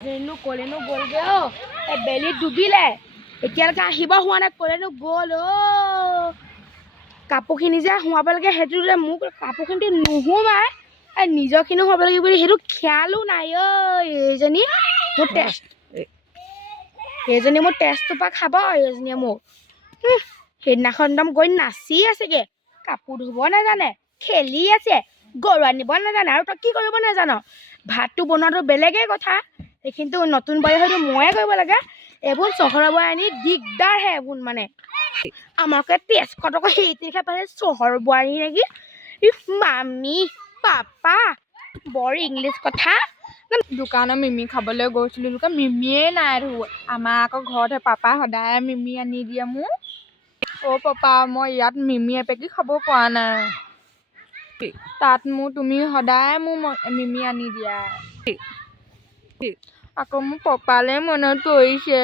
যেনো কলেনো গ'লগে বেলি ডুবিলে এতিয়ালৈকে আহিব হোৱা নাই কলেনো গ'ল কাপোৰখিনি যে সোমাব লাগে সেইটো যে মোক কাপোৰখিনি নোসোমাই নিজৰখিনি সোমাব লাগে বুলি সেইটো খেয়ালো নাই এইজনী মোৰ টেষ্ট এইজনী মোৰ টেষ্টটোৰ পৰা খাব এইজনীয়ে মোক সেইদিনাখন একদম গৈ নাচি আছেগে কাপোৰ ধুব নাজানে খেলি আছে গৰু আনিব নাজানে আৰু তই কি কৰিব নাজান ভাতটো বনোৱাটো বেলেগেই কথা কিন্তু নতুন বোৱাৰী হয়তো ময়ে কৰিব লাগে এইবোৰ চহৰৰ বোৱাৰী আনি দিগদাৰহে এইবোৰ মানে আমাকে 300 টকা সেইটিহে পালে চহৰৰ বোৱাৰী নেকি মামী পাপা বৰ ইংলিছ কথা দোকানত মিমি খাবলৈ গৈছিলোঁ লোকে মিমিয়ে নাই আৰু আমাৰ আকৌ ঘৰতহে পাপা সদায় মিমি আনি দিয়ে মোক পাপা মই ইয়াত মিমি এপেকি খাব পৰা নাই তাত তুমি সদায় মোৰ মিমি আনি দিয়া আকৌ মোৰ পাপালে মনত পৰিছে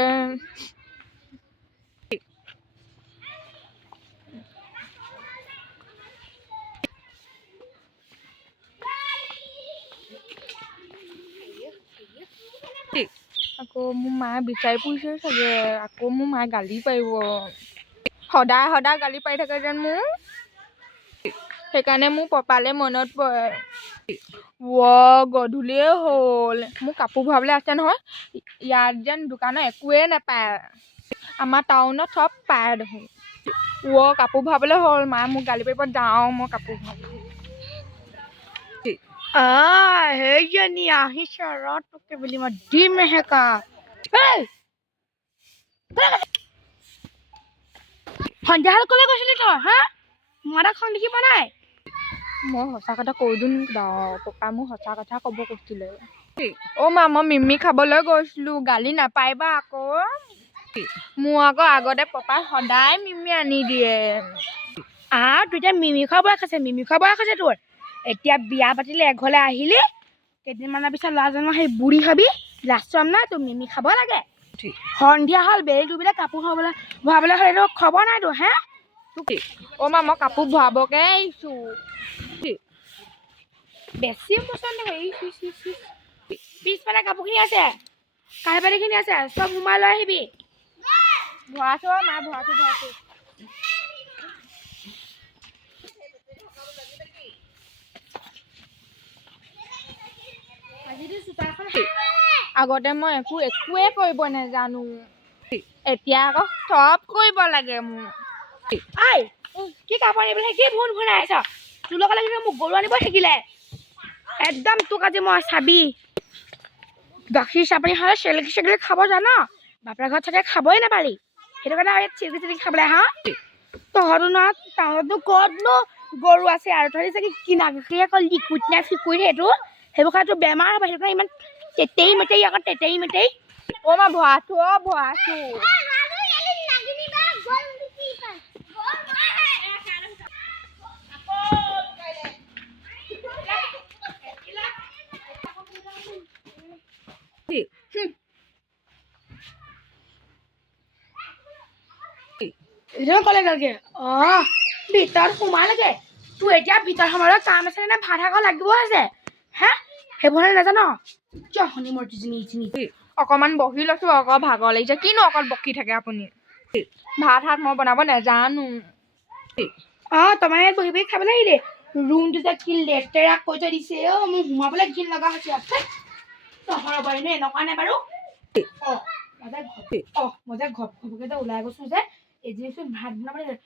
আকৌ মোৰ মায়ে বিচাৰি ফুৰিছে চাগে আকৌ মোৰ মায়ে গালি পাৰিব সদায় সদায় গালি পাৰি থাকে যেন মোৰ সেইকাৰণে মোৰ পাপালে মনত পৰে গধূলিয়ে হ'ল মোৰ কাপোৰ ভৰাবলৈ আছে নহয় ইয়াত যেন দোকানত একোৱেই নাপায় আমাৰ টাউনত চব পায় দেখোন কাপোৰ ভৰাবলৈ হ'ল মায়ে মোক গালি পাৰিব যাওঁ মই কাপোৰ ভৰাবলৈ সেইজনী আহিছে ৰটোকে বুলি মই দিম মেহেকা সন্ধিয়া হ'ল ক'লৈ গৈছিলি তই হা মই এটা খন দেখিব নাই মই সঁচা কথা কৈ দিম পাপা মোক সঁচা কথা ক'ব কৈছিলে মা মই মিমি খাবলৈ গৈছিলোঁ গালি নাপাৰিবা আকৌ মোৰ আকৌ আগতে পাপাই সদায় মিমি আনি দিয়ে তোৰ এতিয়া মিমি খোৱা বয়স আছে তোৰ এতিয়া বিয়া পাতিলে এঘৰলৈ আহিলি কেইদিনমানৰ পিছত ল'ৰাজনৰ সেই বুঢ়ী হবি লাষ্টম নাই তোৰ মিমি খাব লাগে সন্ধিয়া হ'ল বেলি ডুবিলে কাপোৰ ভৰাবলৈ হ'লে এইটো খবৰ নাই তোৰ হে মা মই কাপোৰ ভৰাবকে আহিছোঁ বেছি পচন্দ পিছফালে কাপোৰখিনি আছে কাঁহী-বাতিখিনি আছে চব সোমাই লৈ আহিবি ভৰাইছোঁ মা ভৰাইছোঁ আগতে মই একোৱে কৰিব নাজানো এতিয়া আকৌ চব কৰিব লাগে মোৰ কি কাপোৰ আনিবলৈ কি ভুন ভুনাইছ তোৰ লগত লাগিলে মোক গৰু আনিব থাকিলে একদম তোক আজি মই চাবি গাখীৰ চাপানী হ'লে চেলেকি খাব জান বাপেৰ ঘৰত চাগে খাবই নাপালি সেইটো কাৰণে ইয়াত চেলেকি খাবলৈ তহঁতো ন টাউনতনো ক'তনো গৰু আছে আৰু তহঁতি চাগে কিনা গাখীৰ আকৌ লিকুইড নে ফিকুইড সেইবোৰ খাই তোৰ বেমাৰ হ'ব সেইটো কাৰণে ইমান তেতেই মেতেই আকৌ তেতেই মেতেই মা ভৰাইছোঁ ক'লে গ'লগে ভিতৰত সোমালেগে তোৰ এতিয়া ভিতৰত সোমাবলৈ কাম আছে নে ভাত আকৌ লাগিব আছে হে সেইবোৰ নাজান জহনী মূৰ্তিজনী অকণমান বহি লৈছোঁ আকৌ ভাগৰ লাগিছে কিনো অকল বকি থাকে আপুনি ভাত মই বনাব নাজানো তোমাৰ ইয়াত বহি বহি খাবলৈ আহিলে ৰুমটো যে কি লেতেৰা কৈ থৈ দিছে মোৰ সোমাবলৈ ঘিণ লগা হৈছে চহৰৰ বোৱাৰীনো এনেকুৱা নে বাৰু মই যে ঘপঘপকে যে ওলাই গৈছো যে এজনীচোন ভাত বনাবলৈ